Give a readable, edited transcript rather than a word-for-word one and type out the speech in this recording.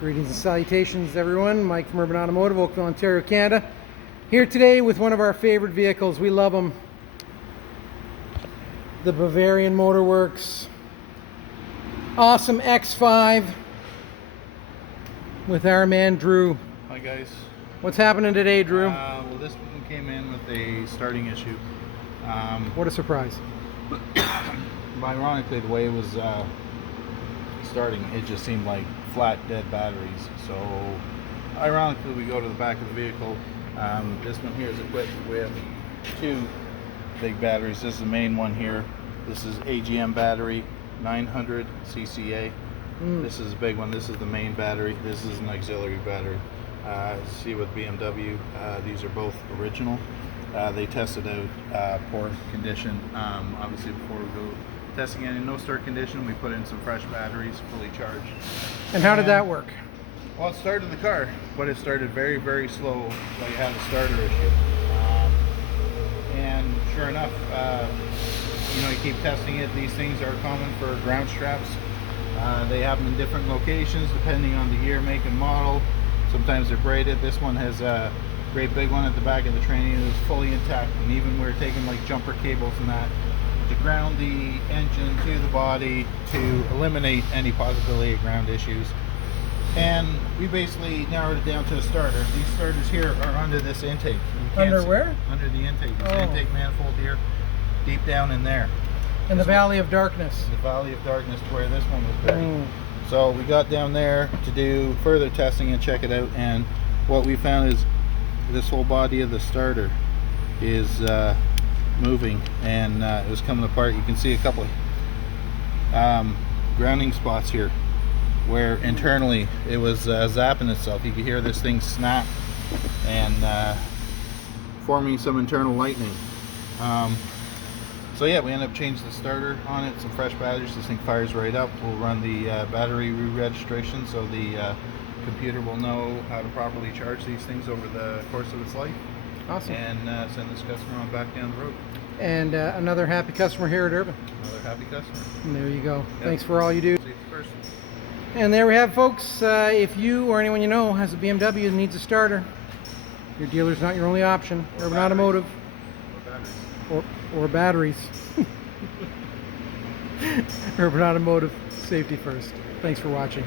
Greetings and salutations, everyone. Mike from Urban Automotive, Oakville, Ontario, Canada. Here today with one of our favorite vehicles. We love them. The Bavarian Motor Works awesome X5 with our man Drew. Hi guys. What's happening today, Drew? Well, this one came in with a starting issue. What a surprise. Ironically, the way it was starting, it just seemed like flat, dead batteries. So, ironically, we go to the back of the vehicle. This one here is equipped with two big batteries. This is the main one here. This is AGM battery, 900 CCA. This is a big one. This is the main battery. This is an auxiliary battery. See with BMW, these are both original. They tested out poor condition. Obviously, before we go testing it in no start condition, we put in some fresh batteries, fully charged. And how did that work? Well, it started the car, but it started very, very slow, like it had a starter issue. And sure enough, you keep testing it. These things are common for ground straps. They have them in different locations depending on the year, make, and model. Sometimes they're braided. This one has a great big one at the back of the tranny. It was fully intact, and even we're taking like jumper cables and that to ground the engine to the body to eliminate any possibility of ground issues. And we basically narrowed it down to a starter. These starters here are under this intake. Under where? Under the intake. This intake manifold here, deep down in there. In the Valley of Darkness. The Valley of Darkness, where this one was buried. So we got down there to do further testing and check it out, and what we found is this whole body of the starter is moving, and it was coming apart. You can see a couple grounding spots here where internally it was zapping itself. You could hear this thing snap and forming some internal lightning. So yeah, we ended up changing the starter on it, some fresh batteries. This thing fires right up. We'll run the battery re-registration so the computer will know how to properly charge these things over the course of its life. Awesome. And send this customer on back down the road. And another happy customer here at Urban. Another happy customer. And there you go. Yep. Thanks for all you do. Safety first. And there we have, folks. If you or anyone you know has a BMW that needs a starter, your dealer's not your only option. Or Urban batteries. Automotive. Or batteries. Or batteries. Urban Automotive, safety first. Thanks for watching.